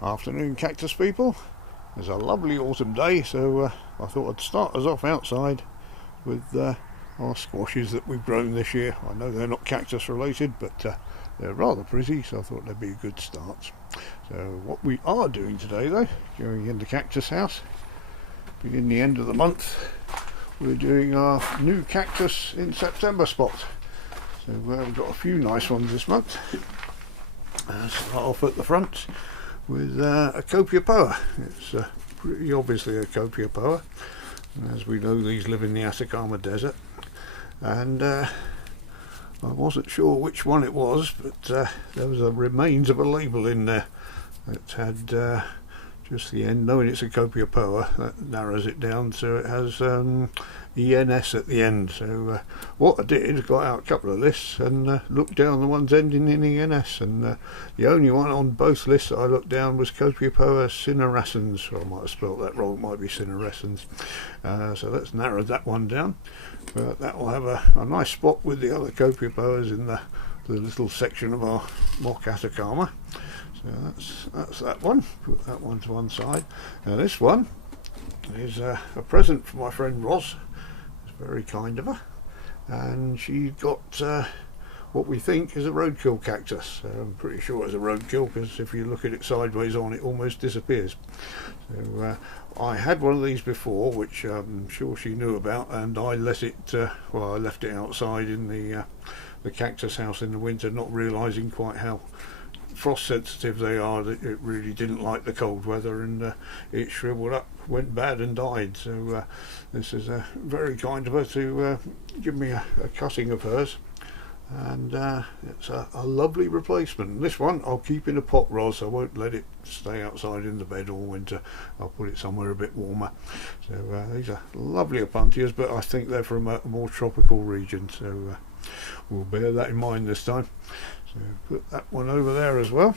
Afternoon, cactus people. It's a lovely autumn day, so I thought I'd start us off outside with our squashes that we've grown this year. I know they're not cactus related, but they're rather pretty, so I thought they'd be a good start. So what we are doing today, though, going in the cactus house, being the end of the month, we're doing our new cactus in September spot. So we've got a few nice ones this month. Start off at the front with a copiopoa. It's pretty obviously a copiopoa. As we know, these live in the Atacama Desert, and I wasn't sure which one it was, but there was a remains of a label in there that had just the end. Knowing it's a copiopoa, that narrows it down so it has ENS at the end. So what I did, got out a couple of lists and looked down the ones ending in ENS, and the only one on both lists that I looked down was Copiopoa cinerescens. Well, I might have spelt that wrong, it might be cinerescens. So let's narrow that one down, but that will have a nice spot with the other Copiopoas in the little section of our mock Atacama. So that's that one. Put that one to one side. Now this one is a present from my friend Roz. It's very kind of her, and she got what we think is a roadkill cactus. I'm pretty sure it's a roadkill because if you look at it sideways on, it almost disappears. So I had one of these before, which I'm sure she knew about, and I let it. I left it outside in the cactus house in the winter, not realising quite how frost sensitive they are, that it really didn't like the cold weather, and it shriveled up, went bad and died. So this is very kind of her to give me a cutting of hers, and it's a lovely replacement. This one I'll keep in a pot, Roz. I won't let it stay outside in the bed all winter. I'll put it somewhere a bit warmer. So these are lovely opuntias, but I think they're from a more tropical region, so we'll bear that in mind this time. So put that one over there as well.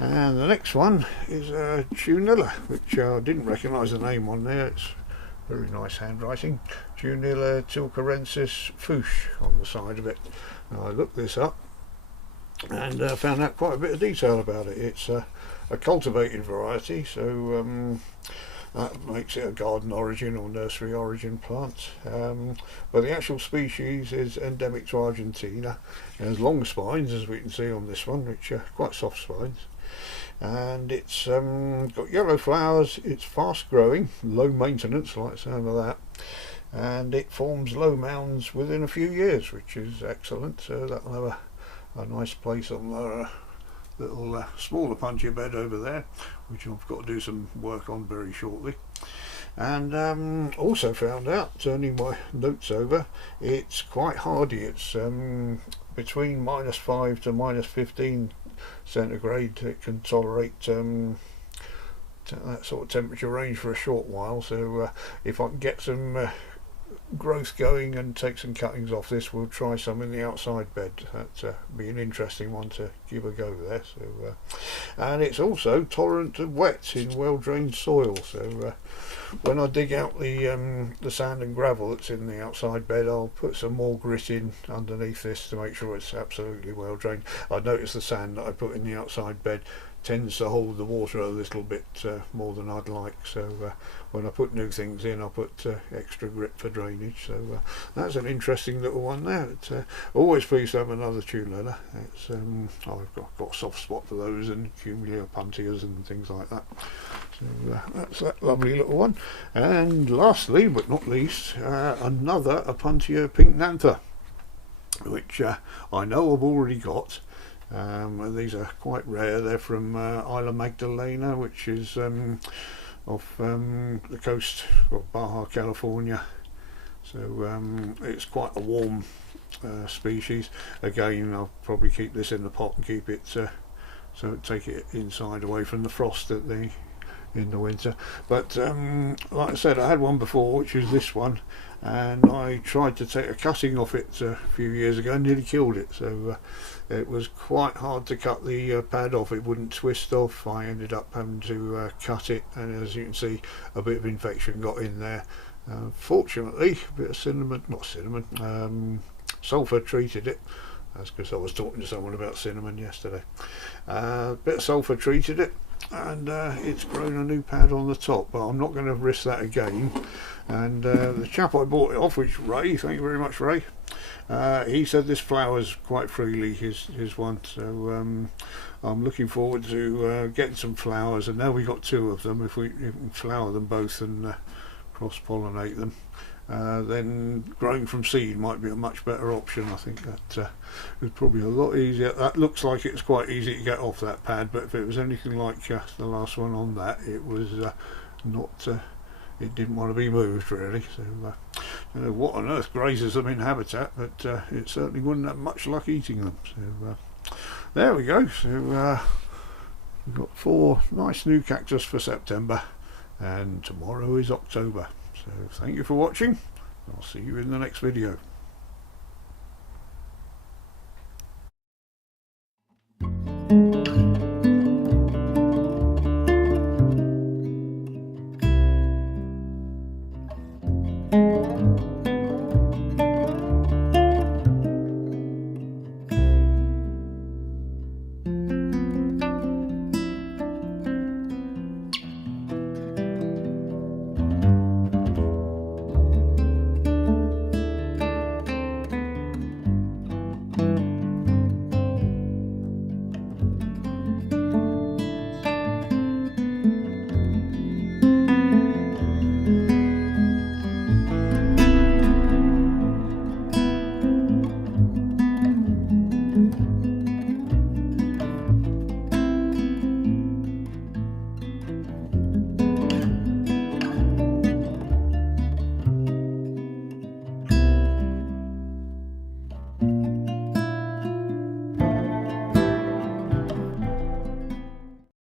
And the next one is Tunilla, which I didn't recognise the name on there. It's very nice handwriting. Tunilla tilcarensis fouche on the side of it. Now I looked this up and found out quite a bit of detail about it. It's a cultivated variety, so that makes it a garden origin or nursery origin plant. But the actual species is endemic to Argentina. It has long spines, as we can see on this one, which are quite soft spines. And it's got yellow flowers, it's fast growing, low maintenance, like the sound of that. And it forms low mounds within a few years, which is excellent. So that'll have a nice place on the little smaller punchier bed over there, which I've got to do some work on very shortly. And also found out, turning my notes over, it's quite hardy. It's between -5 to -15 centigrade. It can tolerate that sort of temperature range for a short while. So if I can get some growth going and take some cuttings off this, we'll try some in the outside bed. That'd be an interesting one to give a go there. So and it's also tolerant to wet in well drained soil, so when I dig out the sand and gravel that's in the outside bed, I'll put some more grit in underneath this to make sure it's absolutely well drained. I noticed the sand that I put in the outside bed tends to hold the water a little bit more than I'd like, so when I put new things in, I put extra grit for drainage. So that's an interesting little one there. It's always pleased to have another Tunilla. It's I've got a soft spot for those, and Cumulia puntias and things like that. So that's that lovely little one. And lastly but not least, another Opuntia pink Nantha, which I know I've already got. These are quite rare. They're from Isla Magdalena, which is off the coast of Baja California. So it's quite a warm species. Again, I'll probably keep this in the pot and keep it so take it inside away from the frost in the winter. But like I said, I had one before, which is this one, and I tried to take a cutting off it a few years ago and nearly killed it. So it was quite hard to cut the pad off. It wouldn't twist off. I ended up having to cut it, and as you can see, a bit of infection got in there. Fortunately, a bit of sulphur treated it. That's because I was talking to someone about cinnamon yesterday. A bit of sulphur treated it, and it's grown a new pad on the top, but I'm not going to risk that again. And the chap I bought it off, which Ray, thank you very much, Ray, he said this flowers quite freely, his one, so I'm looking forward to getting some flowers. And now we got two of them. If we can flower them both and cross-pollinate them, then growing from seed might be a much better option. I think that is probably a lot easier. That looks like it's quite easy to get off that pad, but if it was anything like the last one on that, it was not. It didn't want to be moved really. So I don't know what on earth grazes them in habitat, but it certainly wouldn't have much luck eating them. So there we go. So we've got 4 nice new cactus for September, and tomorrow is October. So thank you for watching. I'll see you in the next video.